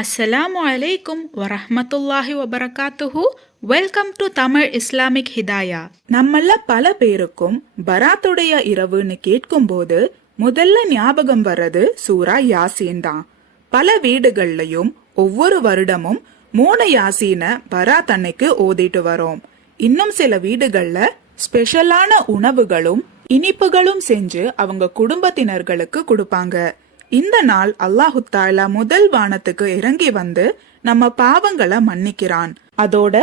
அஸ்ஸலாமு அலைக்கும் வரஹ்மத்துல்லாஹி வபரகாத்துஹு. Welcome to Tamil Islamic Hidaya. நம்மள பல பேருக்கும் பராத்துடைய இரவுன்னு கேட்கும்போது முதல்ல ஞாபகம் வர்றது சூரா யாசீன் தான். பல வீடுகள்லயும் ஒவ்வொரு வருடமும் 3 யாசீன பராத் அன்னைக்கு ஓதிட்டு வரோம். இன்னும் சில வீடுகள்ல ஸ்பெஷலான உணவுகளும் இனிப்புகளும் செஞ்சு அவங்க குடும்பத்தினர்களுக்கு கொடுப்பாங்க. இந்த நாள் அல்லாஹு தாலா முதல் வானத்துக்கு இறங்கி வந்து நம்ம பாவங்களை மன்னிக்கிறான். அதோட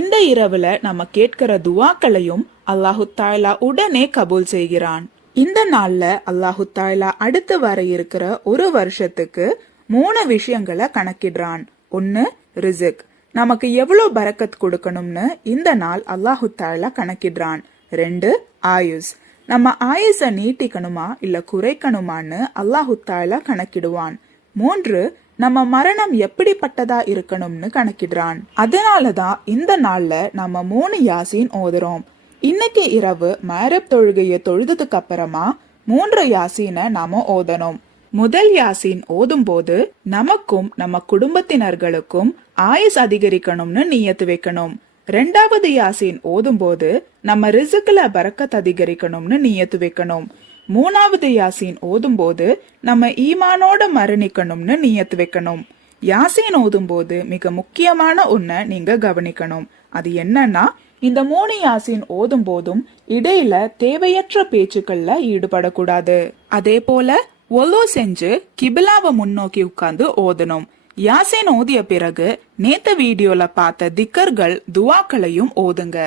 இந்த இரவுல நம்ம கேட்கிற துவாக்களையும் அல்லாஹு தாலா உடனே கபூல் செய்கிறான். இந்த நாள்ல அல்லாஹு தாலா அடுத்து வர இருக்கிற ஒரு வருஷத்துக்கு 3 விஷயங்களை கணக்கிடுறான். 1 ரிசிக், நமக்கு எவ்வளவு பரக்கத் கொடுக்கணும்னு இந்த நாள் அல்லாஹு தாலா கணக்கிடுறான். 2 ஆயுஸ், நம்ம ஆயுச நீட்டிக்கணுமா இல்ல குறைக்கணுமான்னு அல்லாஹு தாலா கணக்கிடுவான். 3 நம்ம மரணம் எப்படிப்பட்டதா இருக்கணும்னு கணக்கிடுறான். அதனாலதான் இந்த நாள்ல நம்ம 3 யாசீன் ஓதுறோம். இன்னைக்கு இரவு மஹ்ரிப் தொழுகையை தொழுதுக்கு அப்புறமா 3 யாசீனை நாம ஓதணும். முதல் யாசீன் ஓதும் போது நமக்கும் நம்ம குடும்பத்தினர்களுக்கும் ஆயுஸ் அதிகரிக்கணும்னு நியத்து வைக்கணும். 2வது யாசீன் ஓதும் போது நம்ம ரிசுக்ல பரக்கத் அதிகரிக்கணும்னு நியத்து வைக்கணும். 3வது யாசீன் ஓதும் போது நம்ம ஈமானோட மரணிக்கணும்னு நியத்து வைக்கணும். யாசீன் ஓதும் போது மிக முக்கியமான ஒன்ன நீங்க கவனிக்கணும். அது என்னன்னா, இந்த 3 யாசீன் ஓதும் போதும் இடையில தேவையற்ற பேச்சுக்கள்ல ஈடுபடக்கூடாது. அதே போல ஒலு செஞ்சு கிபிலாவை முன்னோக்கி உட்கார்ந்து ஓதணும். யாசீன் ஓதிய பிறகு நேத்த வீடியோல பார்த்த திக்கர்கள் துவாக்களையும் ஓதுங்க.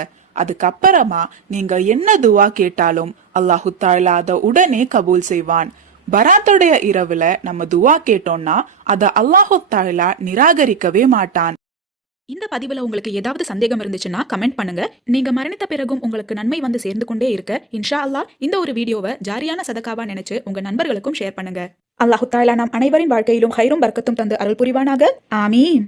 அதுக்கப்புறமா நீங்க என்ன துவா கேட்டாலும் அல்லாஹு தாலா அத உடனே கபூல் செய்வான். பராத்துடைய இரவுல நம்ம துவா கேட்டோம்னா அத அல்லாஹு தாலா நிராகரிக்கவே மாட்டான். இந்த பதிவுல உங்களுக்கு ஏதாவது சந்தேகம் இருந்துச்சுன்னா கமெண்ட் பண்ணுங்க. நீங்க மரணித்த பிறகும் உங்களுக்கு நன்மை வந்து சேர்ந்து கொண்டே இருக்க இன்ஷா அல்லாஹ் இந்த ஒரு வீடியோவை ஜாரியான சதகாவா நினைச்சு உங்க நண்பர்களுக்கும் ஷேர் பண்ணுங்க. அல்லாஹு தாலா நாம் அனைவரின் வாழ்க்கையிலும் ஹைரும் பரக்கத்தும் தந்து அருள் புரிவானாக. ஆமீன்.